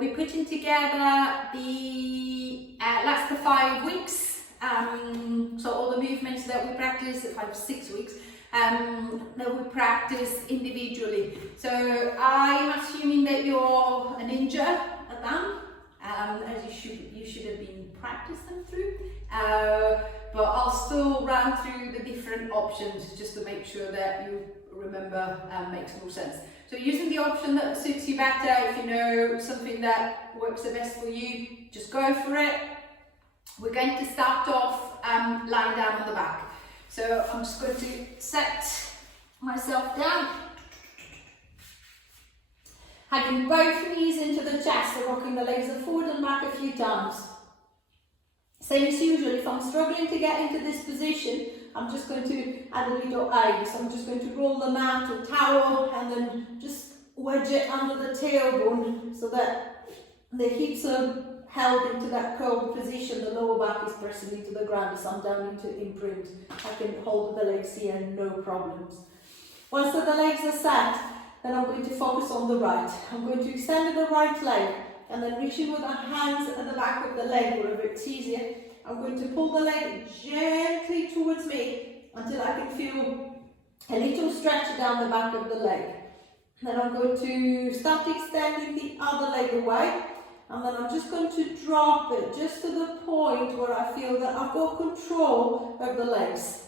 be putting together the last 5 weeks, so all the movements that we practice, 6 weeks, that we practice individually. So I'm assuming that you're a ninja at them, as you should have been practicing through, but I'll still run through the different options just to make sure that you remember makes more sense. So using the option that suits you better, if you know something that works the best for you, just go for it. We're going to start off lying down on the back. So I'm just going to set myself down, hugging both knees into the chest, so rocking the legs forward and back a few times. Same as usual, if I'm struggling to get into this position, I'm just going to add a little aid. So I'm just going to roll the mat or towel and then just wedge it under the tailbone so that the hips are held into that curled position. The lower back is pressing into the ground as I'm down into imprint. I can hold the legs here, no problems. Once the legs are set, then I'm going to focus on the right. I'm going to extend the right leg and then reaching with the hands at the back of the leg wherever it's easier. I'm going to pull the leg gently towards me until I can feel a little stretch down the back of the leg. Then I'm going to start extending the other leg away, and then I'm just going to drop it just to the point where I feel that I've got control of the legs.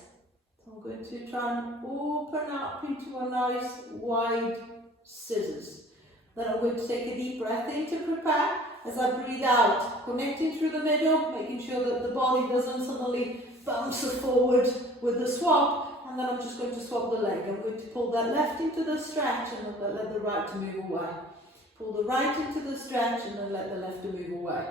So I'm going to try and open up into a nice wide scissors. Then I'm going to take a deep breath in to prepare. As I breathe out, connecting through the middle, making sure that the body doesn't suddenly bounce forward with the swap, and then I'm just going to swap the leg. I'm going to pull that left into the stretch and then let the right move away. Pull the right into the stretch and then let the left move away.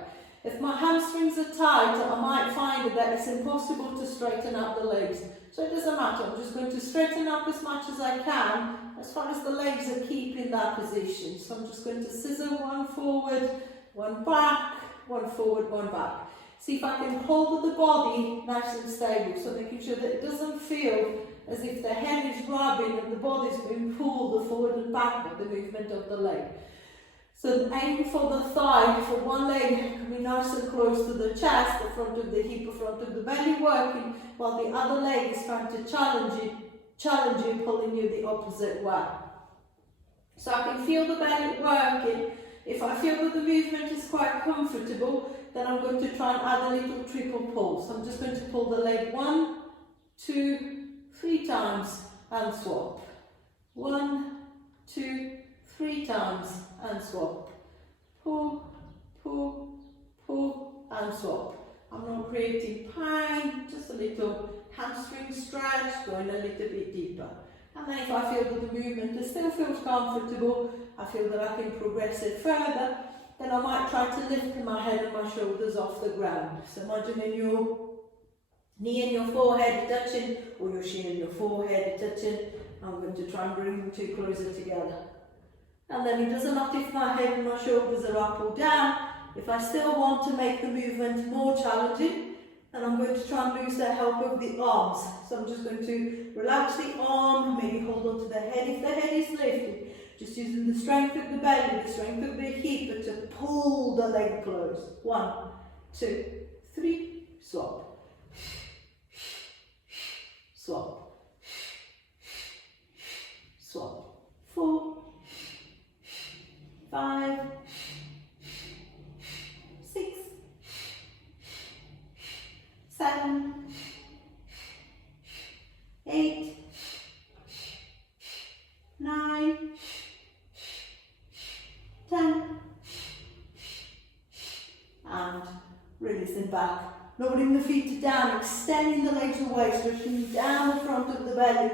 If my hamstrings are tight, I might find that it's impossible to straighten up the legs. So it doesn't matter, I'm just going to straighten up as much as I can, as far as the legs are keeping that position. So I'm just going to scissor one forward, one back, one forward, one back. See if I can hold the body nice and stable, so making sure that it doesn't feel as if the head is rubbing and the body's being pulled forward and back by the movement of the leg. So aiming for the thigh, for one leg coming nice and close to the chest, the front of the hip, the front of the belly working, while the other leg is trying to challenge you, pulling you the opposite way. So I can feel the belly working. If I feel that the movement is quite comfortable, then I'm going to try and add a little triple pull. So I'm just going to pull the leg 1, 2, 3 times and swap. 1, 2, 3 times and swap. Pull, pull, pull and swap. I'm not creating pain, just a little hamstring stretch, going a little bit deeper. And then if I feel that the movement still feels comfortable, I feel that I can progress it further, then I might try to lift my head and my shoulders off the ground. So imagine your knee and your forehead touching, or your shin and your forehead touching. I'm going to try and bring them two closer together. And then it doesn't matter if my head and my shoulders are up or down. If I still want to make the movement more challenging, then I'm going to try and lose the help of the arms. So I'm just going to relax the arm, maybe hold on to the head if the head is lifted. Just using the strength of the belly, the strength of the hip to pull the leg close. 1, 2, 3, swap. Swap. Swap. 4, 5, 6, 7, 8, 9, 10, and releasing back. Lowering the feet down, extending the legs away, stretching down the front of the belly,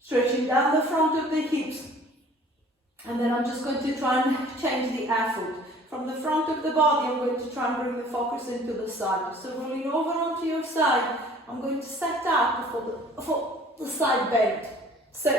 stretching down the front of the hips. And then I'm just going to try and change the effort. From the front of the body, I'm going to try and bring the focus into the side. So rolling over onto your side, I'm going to set up for the side bend. So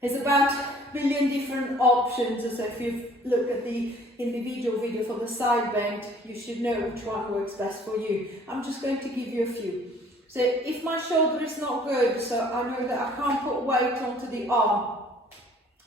there's about a million different options. So if you look at the individual video for the side bend, you should know which one works best for you. I'm just going to give you a few. So if my shoulder is not good, so I know that I can't put weight onto the arm,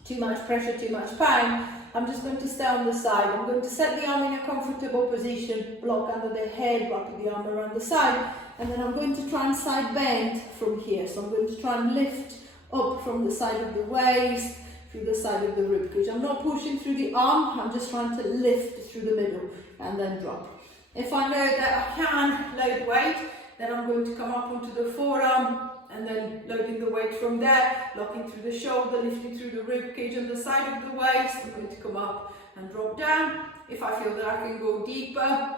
too much pressure, too much pain, I'm just going to stay on the side. I'm going to set the arm in a comfortable position, block under the head, wrap the arm around the side, and then I'm going to try and side bend from here. So I'm going to try and lift up from the side of the waist, through the side of the rib cage. I'm not pushing through the arm, I'm just trying to lift through the middle and then drop. If I know that I can load weight, then I'm going to come up onto the forearm and then loading the weight from there, locking through the shoulder, lifting through the rib cage on the side of the waist. I'm going to come up and drop down. If I feel that I can go deeper,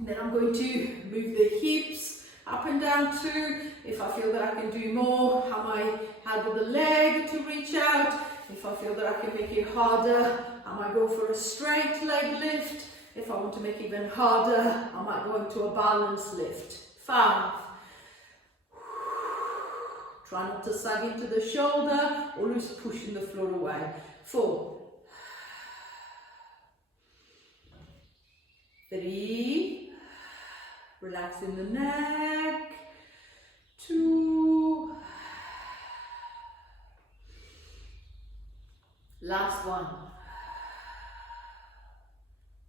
then I'm going to move the hips up and down too. If I feel that I can do more, I might handle the leg to reach out. If I feel that I can make it harder, I might go for a straight leg lift. If I want to make it even harder, I might go into a balance lift. 5. Try not to sag into the shoulder, always pushing the floor away. 4. 3. Relaxing the neck. 2. Last one.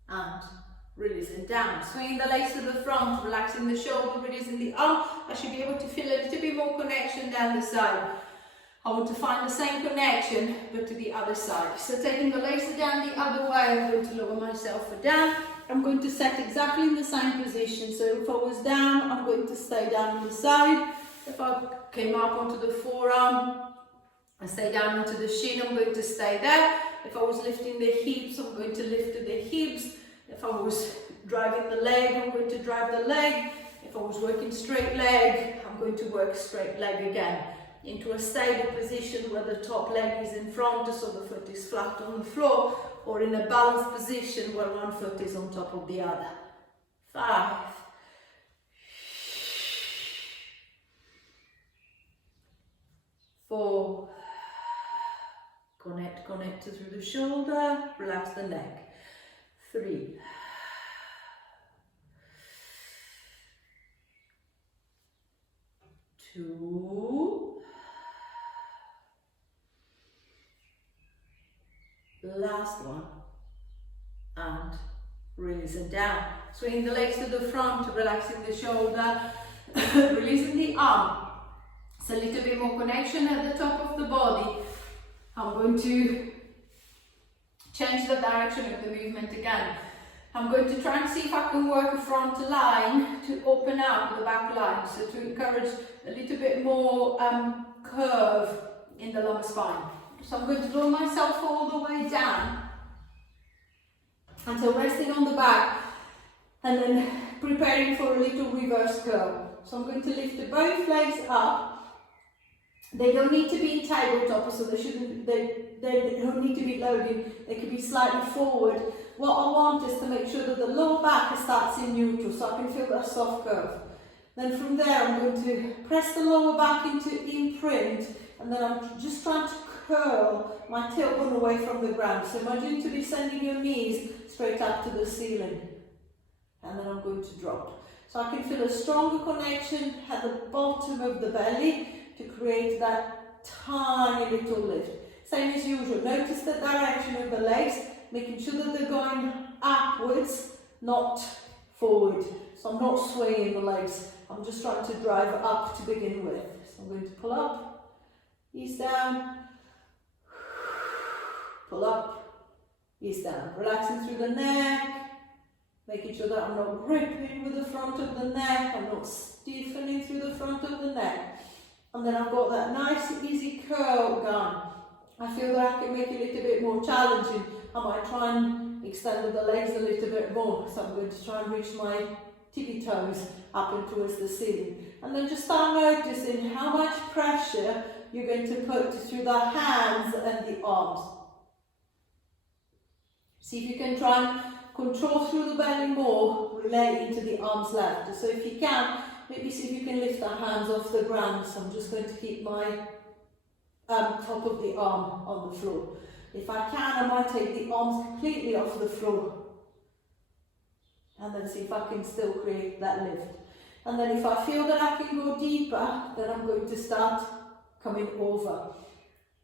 And releasing down. Swinging the legs to the front, relaxing the shoulder, releasing the arm. I should be able to feel a little bit more connection down the side. I want to find the same connection, but to the other side. So taking the legs down the other way, I'm going to lower myself down. I'm going to set exactly in the same position. So if I was down, I'm going to stay down on the side. If I came up onto the forearm and stay down onto the shin, I'm going to stay there. If I was lifting the hips, I'm going to lift the hips. If I was driving the leg, I'm going to drive the leg. If I was working straight leg, I'm going to work straight leg again. Into a stable position where the top leg is in front, so the foot is flat on the floor, or in a balanced position where one foot is on top of the other. 5. 4. Connect through the shoulder, relax the neck. 3. 2. Last one. And releasing down. Swinging the legs to the front, relaxing the shoulder, releasing the arm. So a little bit more connection at the top of the body. I'm going to change the direction of the movement again. I'm going to try and see if I can work a front line to open up the back line, so to encourage a little bit more curve in the lower spine. So I'm going to draw myself all the way down until resting on the back and then preparing for a little reverse curl. So I'm going to lift both legs up. They don't need to be tabletop, so they don't need to be loading. They could be slightly forward. What I want is to make sure that the lower back starts in neutral, so I can feel that soft curve. Then from there, I'm going to press the lower back into imprint, and then I'm just trying to curl my tailbone away from the ground. So imagine to be sending your knees straight up to the ceiling, and then I'm going to drop. So I can feel a stronger connection at the bottom of the belly to create that tiny little lift. Same as usual, notice the direction of the legs, making sure that they're going upwards, not forward. So I'm not swaying the legs, I'm just trying to drive up to begin with. So I'm going to pull up, ease down, pull up, ease down. Relaxing through the neck, making sure that I'm not gripping with the front of the neck, I'm not stiffening through the front of the neck. And then I've got that nice easy curl going. I feel that I can make it a little bit more challenging. I might try and extend the legs a little bit more. So I'm going to try and reach my tippy toes up and towards the ceiling. And then just start noticing how much pressure you're going to put through the hands and the arms. See if you can try and control through the belly more, relate into the arms left. So if you can, maybe see if you can lift the hands off the ground. So I'm just going to keep my top of the arm on the floor. If I can, I might take the arms completely off the floor. And then see if I can still create that lift. And then if I feel that I can go deeper, then I'm going to start coming over.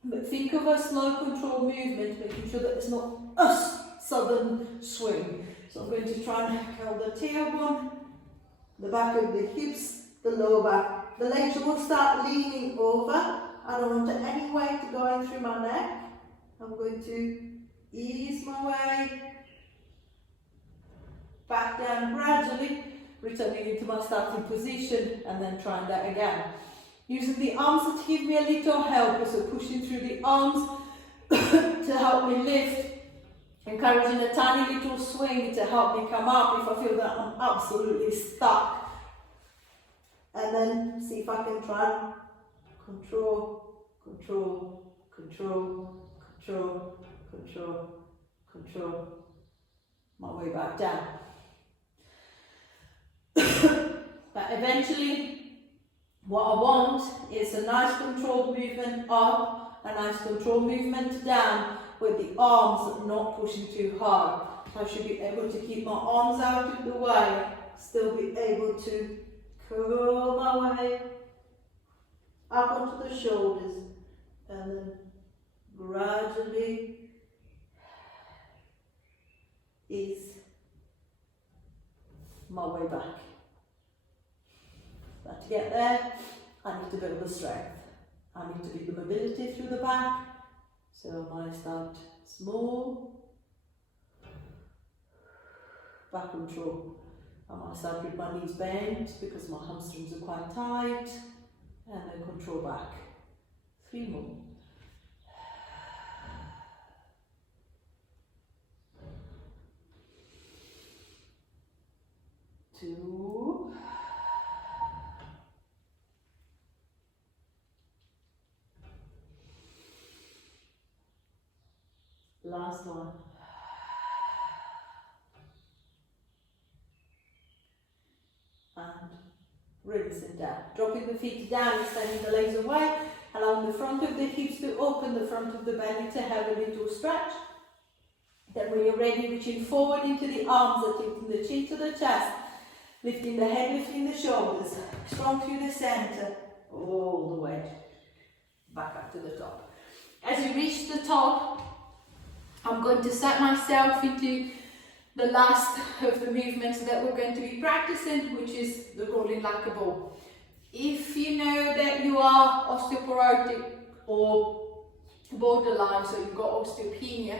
But think of a slow controlled movement, making sure that it's not a sudden swing. So I'm going to try and curl the tailbone, the back of the hips, the lower back. The legs will start leaning over. I don't want any weight going through my neck. I'm going to ease my way back down gradually, returning into my starting position, and then trying that again. Using the arms to give me a little help, so pushing through the arms to help me lift, encouraging a tiny little swing to help me come up if I feel that I'm absolutely stuck. And then see if I can try and control, control, control, control, control, control my way back down. But eventually, what I want is a nice controlled movement up, a nice controlled movement down, with the arms not pushing too hard. I should be able to keep my arms out of the way, still be able to curl my way up onto the shoulders, and then gradually ease my way back. But to get there, I need to build the strength. I need to build the mobility through the back. So I start small, back control. I might start with my knees bent because my hamstrings are quite tight, and then control back. 3 more. 2. Last one. And releasing down. Dropping the feet down, extending the legs away, allowing the front of the hips to open, the front of the belly to have a little stretch. Then when you're ready, reaching forward into the arms, lifting the chin to the chest, lifting the head, lifting the shoulders, strong through the center, all the way back up to the top. As you reach the top, I'm going to set myself into the last of the movements that we're going to be practicing, which is the rolling like a ball. If you know that you are osteoporotic or borderline, so you've got osteopenia,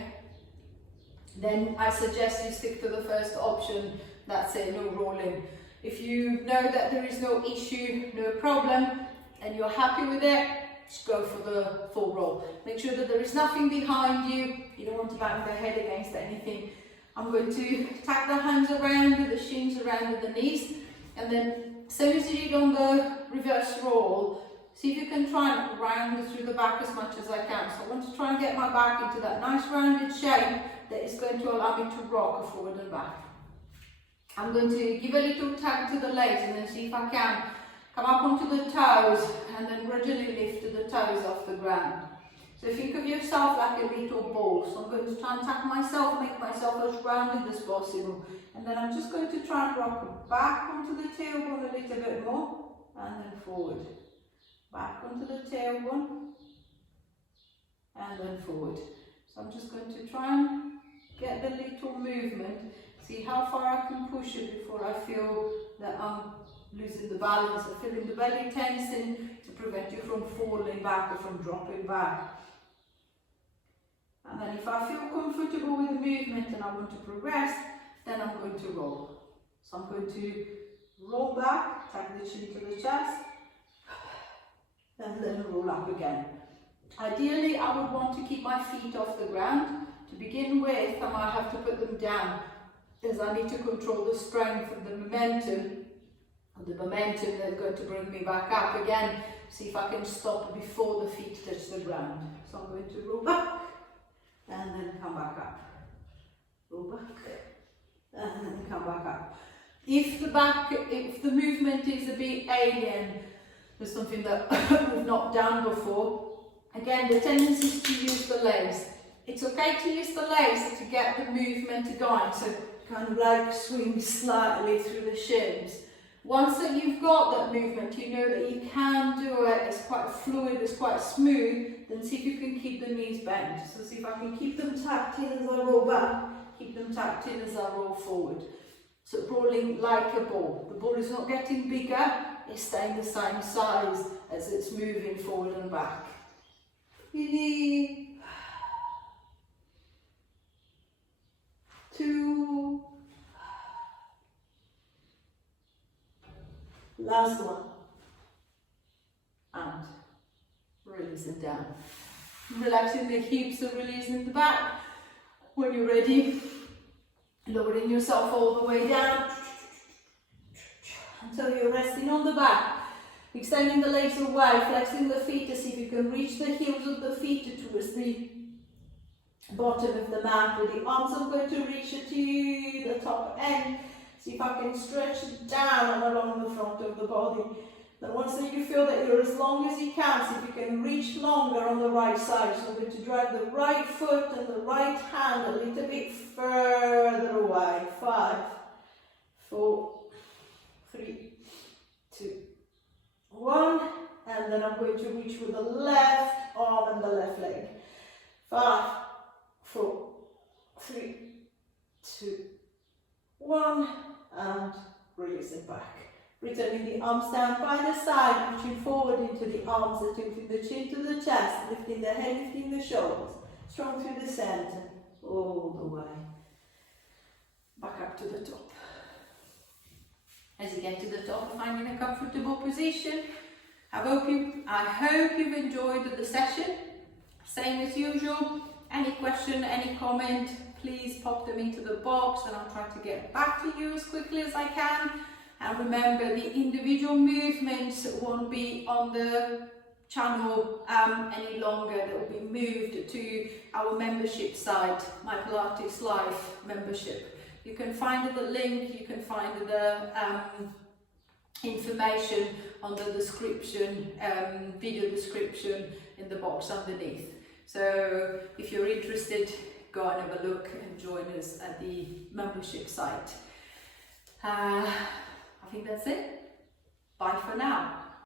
then I suggest you stick to the first option, that's it, no rolling. If you know that there is no issue, no problem, and you're happy with it, just go for the full roll. Make sure that there is nothing behind you. You don't want to bang the head against anything. I'm going to tap the hands around, the shins around the knees, and then same as you did on the reverse roll, see if you can try and round through the back as much as I can. So I want to try and get my back into that nice rounded shape that is going to allow me to rock forward and back. I'm going to give a little tap to the legs and then see if I can come up onto the toes and then gradually lift the toes off the ground. So think of yourself like a little ball. So I'm going to try and tap myself, make myself as rounded as possible. And then I'm just going to try and rock back onto the tailbone a little bit more and then forward. Back onto the tailbone and then forward. So I'm just going to try and get the little movement, see how far I can push it before I feel that I'm losing the balance, or feeling the belly tensing to prevent you from falling back or from dropping back. And then if I feel comfortable with the movement and I want to progress, then I'm going to roll. So I'm going to roll back, tap the chin to the chest, and then roll up again. Ideally, I would want to keep my feet off the ground. To begin with, I might have to put them down, as I need to control the strength and the momentum that's going to bring me back up again. See if I can stop before the feet touch the ground. So I'm going to roll back and then come back up. Roll back and then come back up. If the movement is a bit alien, there's something that we've not done before, again, the tendency is to use the legs. It's okay to use the legs to get the movement going, so kind of like swing slightly through the shins. Once that you've got that movement, you know that you can do it, it's quite fluid, it's quite smooth, then see if you can keep the knees bent. So see if I can keep them tucked in as I roll back, keep them tucked in as I roll forward. So rolling like a ball. The ball is not getting bigger, it's staying the same size as it's moving forward and back. 3, 2, last one, and releasing down. Relaxing the hips and releasing the back. When you're ready, lowering yourself all the way down until you're resting on the back. Extending the legs away, flexing the feet to see if you can reach the heels of the feet towards the bottom of the mat. With the arms, I'm going to reach it to the top end. See if I can stretch it down and along the front of the body. Then once you feel that you're as long as you can, see if you can reach longer on the right side. So I'm going to drag the right foot and the right hand a little bit further away. 5, 4, 3, 2, 1. And then I'm going to reach with the left arm and the left leg. 5, 4, 3, 2, 1. And release it back. Returning the arms down by the side, reaching forward into the arms, lifting the chin to the chest, lifting the head, lifting the shoulders. Strong through the center, all the way. Back up to the top. As you get to the top, finding a comfortable position. I hope you've enjoyed the session. Same as usual. Any question, any comment, please pop them into the box and I'll try to get back to you as quickly as I can. And remember, the individual movements won't be on the channel any longer. They will be moved to our membership site, My Pilates Life membership. You can find the link, you can find the information on the description, video description in the box underneath. So if you're interested, go and have a look and join us at the membership site. I think that's it. Bye for now.